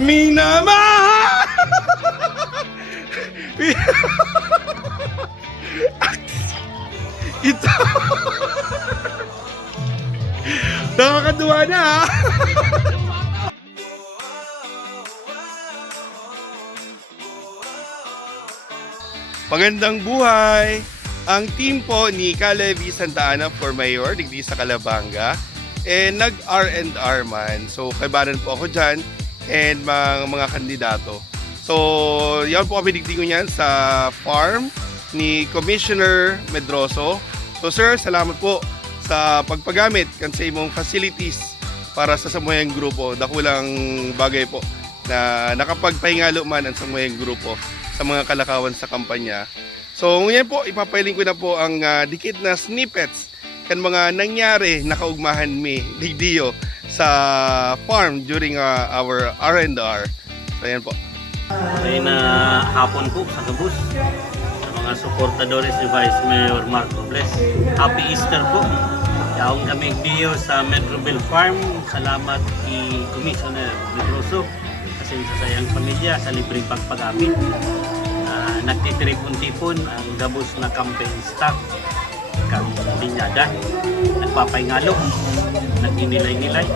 Minamahal! Ito. Nakakatuwa na ha. Magandang buhay! Ang team po ni Kalevi Santa Ana for Mayor, digdi sa Calabanga. Nag-R&R man. So, kaibanan po ako dyan and mga kandidato. So, yan po kami digdi ko niyan sa farm ni Commissioner Medroso. So, sir, salamat po sa pagpagamit kan sa imong facilities para sa Samuyang Grupo. Dakulang bagay po na nakapagpahingalo man ang Samuyang Grupo sa mga kalakawan sa kampanya. So ngayon po, ipapailing ko na po ang dikit na snippets kan mga nangyari na kaugmahan mi digdiyo sa farm during our R&R. So ayan po. Ay na hapon po sa Gabus sa mga suportadores ni Vice Mayor Mark Robles. Happy Easter po. Yaong kami diyo sa Metroville Farm. Salamat kay Commissioner Medroso kasi sa sayang pamilya sa libreng pagpagamit. Nagtitiripon-tipon ang Gabus na campaign staff kang linyada, nagpapahingalo, nagninilay-nilay.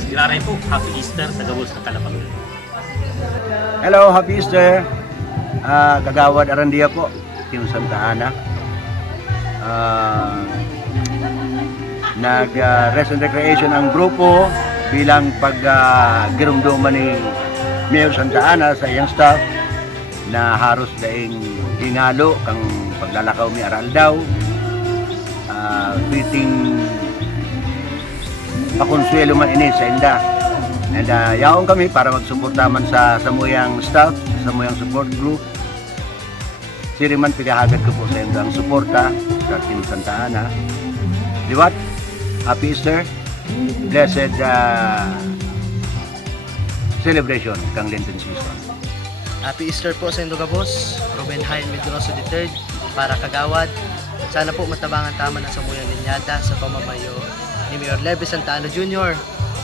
Siguraray po, Happy Easter sa Gabus na Calabanga. Hello, Happy Easter. Kagawad Arandia po, Team Santa Ana. Nag-rest and recreation ang grupo bilang pag-girumduman ni Mayor Santa Ana sa iyang staff na haros daing hinalo kang paglalakaw mi aral daw, fitting pakonsuelo man ini sa inda. And yaong kami para magsuporta man sa Samuyang staff, Samuyang support group. Siri man pigahagad ko po sa inyo ang suporta sa Team Santa Ana. Liwat, Happy Easter, blessed celebration kang Lenten season. Happy Easter po sa Indo Gabos, Ruben Hain Medroso III, para kagawad. Sana po matabangan tama ng Samuyang Linyada sa pamamayo ni Mayor Levi Santa Ana Jr.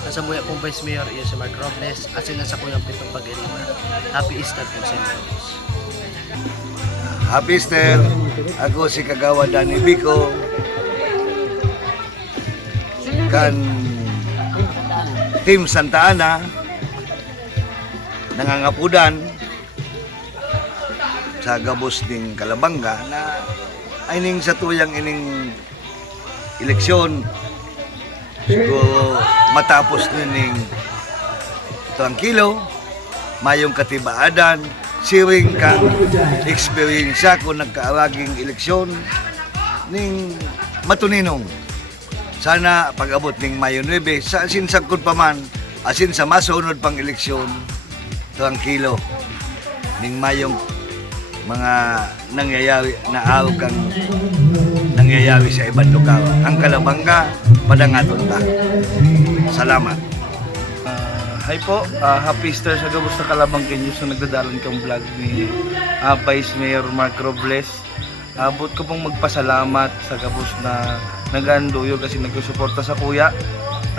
Ang Samuya pong Vice Mayor iyo si Mark Robles at sila sa kuyang pitong pag-irima. Happy Easter po sa Indo Gabos. Happy Easter, ako si Kagawad Danny Bico. Kan Team Santa Ana, nangangapudan sa Gabos ning Calabanga na ayning sa tuyang ining eleksyon siguro matapos ning tranquilo mayong katibaadan siring kang experience ko nagkaaraging eleksyon ning matuninong sana pag-abot ning Mayo 9 sa asin sagkod pa man asin sa masunod pang eleksyon tranquilo ning mayong mga nangyayari na araw kang nangyayari sa ibang lugar. Ang Calabanga, padangaton ta. Salamat. Hi po, Happy Easter sa Gabos na Calabanga News na nagdadalan kang vlog ni Vice Mayor Mark Robles. Abot ko pong magpasalamat sa Gabos na nag-anduyo kasi nagsusuporta sa kuya.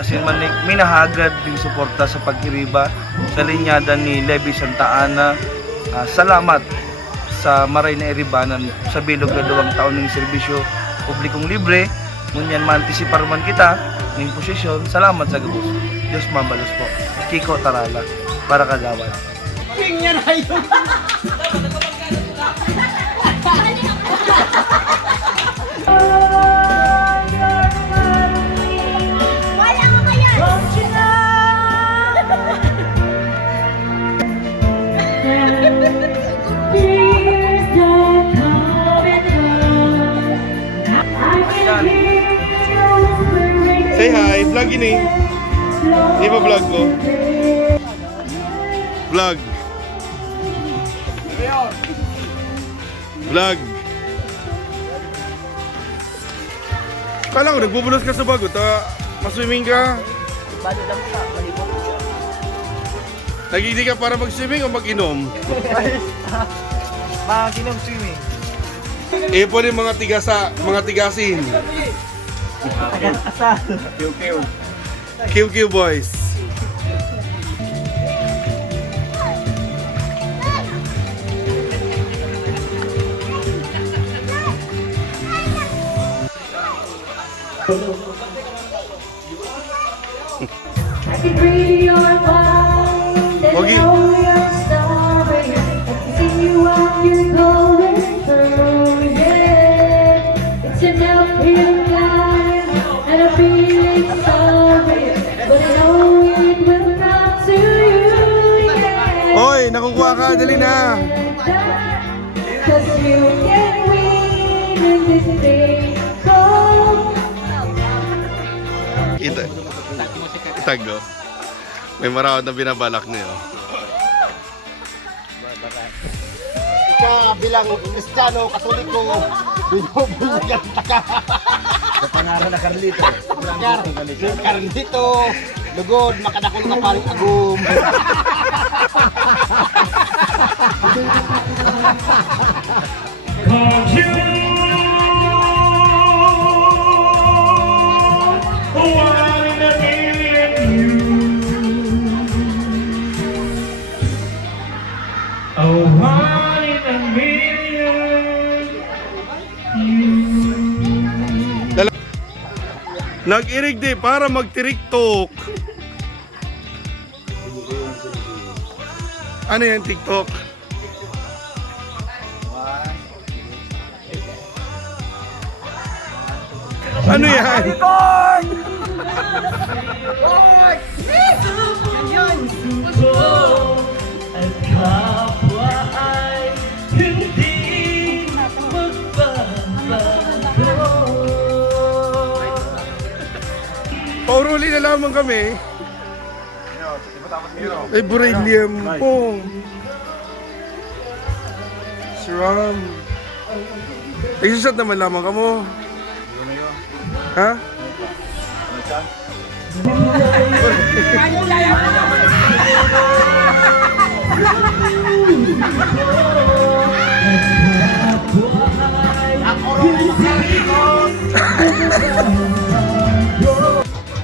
Kasi may nahagad din suporta sa paghiriba sa linyada ni Levi Santa Ana. Salamat sa maray na iribanan sa bilog na 2 taon ng serbisyo publikong libre. Ngunyan mantisipar man kita ng posisyon. Salamat sa Gabos. Diyos mabalos po. Kiko Tarala para kagawad. Say hi, vlog ini. Di ba vlog ko? Vlog. Vlog. Kala ko nagbubulos ka sa bago, maswimming ka. Nagigdi ka para mag-swimming o mag-inom? Mag-inom swimming. Po rin mga tigasin. QQ boys. can read your mind and Okay. know your story. I can see what you're going through, yeah. It's an uphill climb and I'm feeling sorry, but I know it will come to you, yeah. Hoy, nakukuha ka, dali na. Cause you can win in this thing called Itago. May marawat na binabalak niyo. Ka bilang Kristiyano, Katoliko, binubulgan ka. Sa pangalan na Carlito. Carlito, lugod, makadakol ka paring agum. Nag-irig di para mag-TikTok. Ano yan, TikTok? Ano yan? Pauruli na lamang kami. Ay, Burayliam po. Siram. Nagsusat naman lamang ka mo. Ha?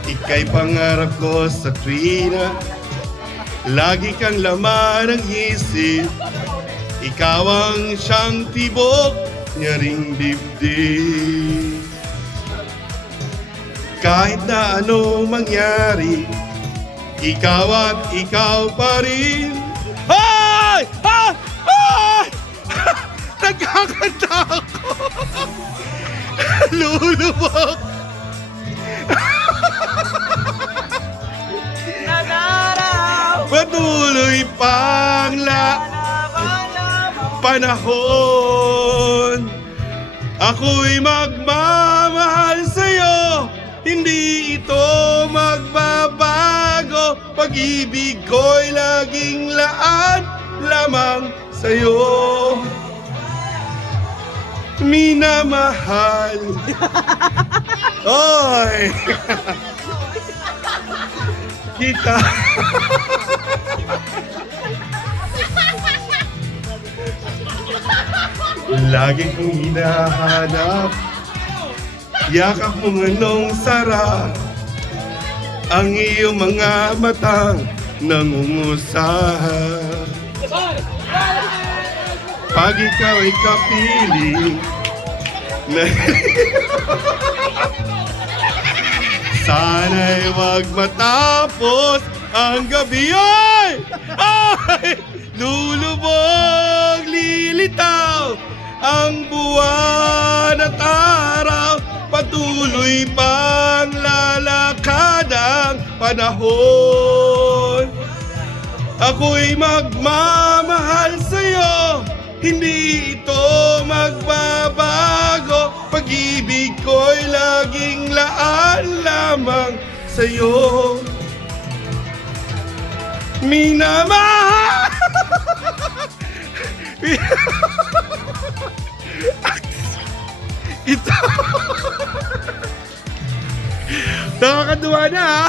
Ika'y pangarap ko sa tuwina, lagi kang laman ng isip. Ikaw ang siyang tibok niya ring dibdib. Kahit na ano mangyari, ikaw at ikaw pa rin. Ay! Ay! Ay! Nagkakanta ako! Lulubog! Patuloy pang panahon, ako'y magmamahal sa'yo, hindi ito magbabago. Pag-ibig ko'y laging laan lamang sa'yo. Minamahal. Oy! Kita. Lagi kong hinahanap, yakap mong anong sarap, ang iyong mga matang nangungusap. Pag ikaw ay kapiling na sana'y wag matapos ang gabi. Ay! Ay! Lulubog, lilitaw ang buwan at araw, patuloy pang lalakad ang panahon. Ako'y magmamahal sa'yo, hindi ito magbabago. Pag-ibig ko'y laging laan lamang sa'yo. Minamahal! Ito! Nakakatuwa na ha!